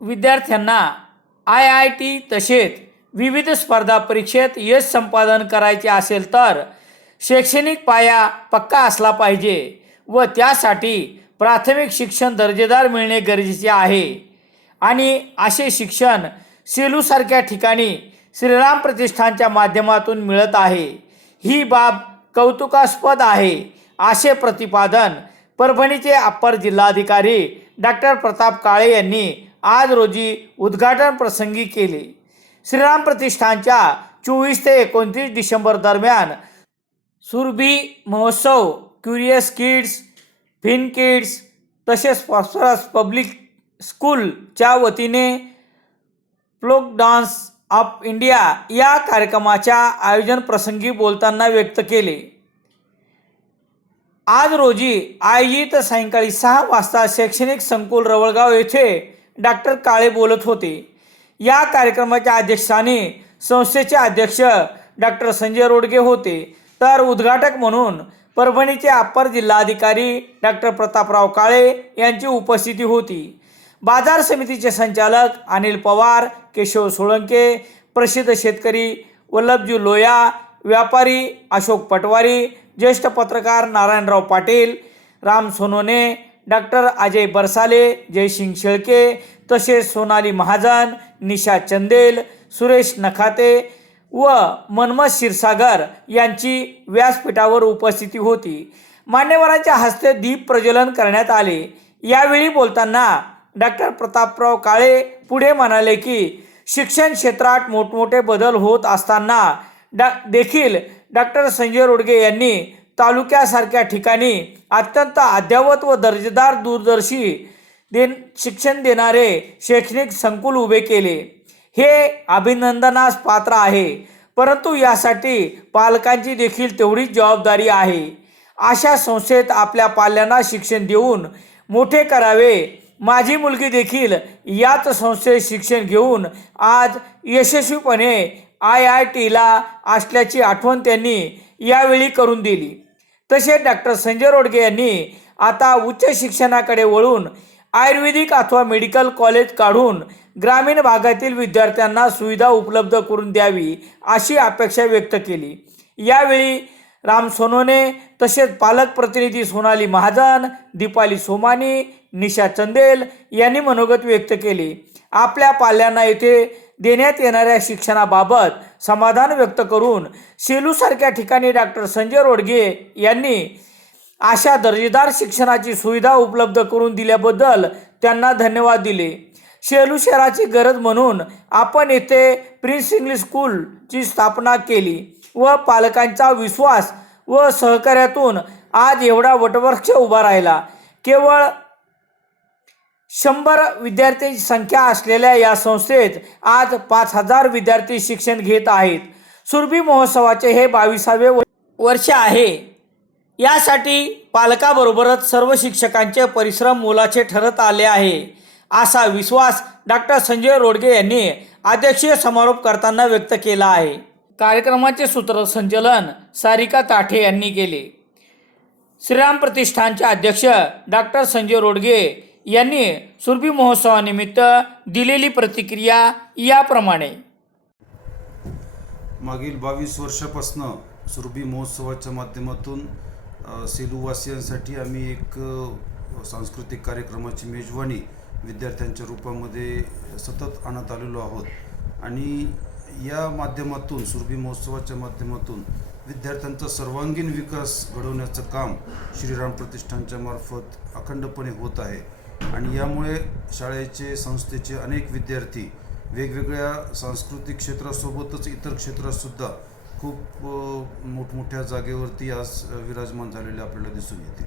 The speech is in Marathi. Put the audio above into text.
विद्यार्थ्यांना आय आय टी तसेच विविध स्पर्धा परीक्षेत यश संपादन करायचे असेल तर शैक्षणिक पाया पक्का असला पाहिजे व त्यासाठी प्राथमिक शिक्षण दर्जेदार मिळणे गरजेचे आहे. आणि असे शिक्षण सेलूसारख्या ठिकाणी श्रीराम प्रतिष्ठानच्या माध्यमातून मिळत आहे. ही बाब कौतुकास्पद आहे असे प्रतिपादन परभणीचे अप्पर जिल्हाधिकारी डॉक्टर प्रताप काळे यांनी आज रोजी उद्घाटन प्रसंगी केले. श्रीराम प्रतिष्ठानच्या चोवीस ते एकोणतीस डिसेंबर दरम्यान सुरभी महोत्सव क्युरियस किड्स फिन किड्स तसेच फॉस्फरस पब्लिक स्कूलच्या वतीने फ्लोक डान्स ऑफ इंडिया या कार्यक्रमाच्या आयोजन प्रसंगी बोलताना व्यक्त केले. आज रोजी आयोजित सायंकाळी सहा वाजता शैक्षणिक संकुल रवळगाव येथे डॉक्टर काळे बोलत होते. या कार्यक्रमाच्या अध्यक्षाने संस्थेचे अध्यक्ष डॉक्टर संजय रोडगे होते. तर उद्घाटक म्हणून परभणीचे अप्पर जिल्हाधिकारी डॉक्टर प्रतापराव काळे यांची उपस्थिती होती. बाजार समितीचे संचालक अनिल पवार केशव सोळंके प्रसिद्ध शेतकरी वल्लभजी लोया व्यापारी अशोक पटवारी ज्येष्ठ पत्रकार नारायणराव पाटील राम सोनोने डॉक्टर अजय बरसाले जयसिंग शेळके तसेच सोनाली महाजन निशा चंदेल सुरेश नखाते व मनमत क्षीरसागर यांची व्यासपीठावर उपस्थिती होती. मान्यवरांच्या हस्ते दीप प्रज्वलन करण्यात आले. यावेळी बोलताना डॉक्टर प्रतापराव काळे पुढे म्हणाले की शिक्षण क्षेत्रात मोठमोठे बदल होत असताना डा देखील डॉक्टर संजय रोडगे यांनी तालुक्यासारख्या ठिकाणी अत्यंत अद्ययावत व दर्जेदार दूरदर्शी देन शिक्षण देणारे शैक्षणिक संकुल उभे केले. हे अभिनंदनास पात्र आहे. परंतु यासाठी पालकांची देखील तेवढीच जबाबदारी आहे. अशा संस्थेत आपल्या पाल्यांना शिक्षण देऊन मोठे करावे. माझी मुलगी देखील याच संस्थेत शिक्षण घेऊन आज यशस्वीपणे आय आय टीला असल्याची आठवण त्यांनी यावेळी करून दिली. तसेच डॉक्टर संजय रोडगे यांनी आता उच्च शिक्षणाकडे वळून आयुर्वेदिक अथवा मेडिकल कॉलेज काढून ग्रामीण भागातील विद्यार्थ्यांना सुविधा उपलब्ध करून द्यावी अशी अपेक्षा व्यक्त केली. यावेळी राम सोनोने तसेच पालक प्रतिनिधी सोनाली महाजन दीपाली सोमानी निशा चंदेल यांनी मनोगत व्यक्त केले. आपल्या पाल्यांना येथे देण्यात येणाऱ्या शिक्षणाबाबत समाधान व्यक्त करून सेलूसारख्या ठिकाणी डॉक्टर संजय रोडगे यांनी अशा दर्जेदार शिक्षणाची सुविधा उपलब्ध करून दिल्याबद्दल त्यांना धन्यवाद दिले. शेलू शहराची गरज म्हणून आपण येथे प्रिन्स इंग्लिश स्कूलची स्थापना केली व पालकांचा विश्वास व सहकार्यातून आज एवढा वटवृक्ष उभा राहिला. केवळ शंभर विद्यार्थ्यांची संख्या असलेल्या या संस्थेत आज पाच हजार विद्यार्थी शिक्षण घेत आहेत. सुरभी महोत्सवाचे हे बावीसावे वर्ष आहे. यासाठी पालकाबरोबरच सर्व शिक्षकांचे परिश्रम मोलाचे ठरत आले आहे. असा विश्वास डॉक्टर संजय रोडगे यांनी अध्यक्षीय समारोप करताना व्यक्त केला आहे. कार्यक्रमाचे सूत्रसंचलन सारिका ताठे यांनी केले. श्रीराम प्रतिष्ठानचे अध्यक्ष डॉक्टर संजय रोडगे यांनी सुरभी महोत्सवानिमित्त दिलेली प्रतिक्रिया याप्रमाणे. मागील बावीस वर्षापासनं सुरभी महोत्सवाच्या माध्यमातून सेलूवासियांसाठी आम्ही एक सांस्कृतिक कार्यक्रमाची मेजवानी विद्यार्थ्यांच्या रूपामध्ये सतत आणत आलेलो आहोत. आणि या माध्यमातून सुरभी महोत्सवाच्या माध्यमातून विद्यार्थ्यांचा सर्वांगीण विकास घडवण्याचं काम श्रीराम प्रतिष्ठानच्या मार्फत अखंडपणे होत आहे. आणि यामुळे शाळेचे संस्थेचे अनेक विद्यार्थी वेगवेगळ्या सांस्कृतिक क्षेत्रासोबतच इतर क्षेत्रातसुद्धा खूप मोठमोठ्या जागेवरती आज विराजमान झालेले आपल्याला दिसून येतील.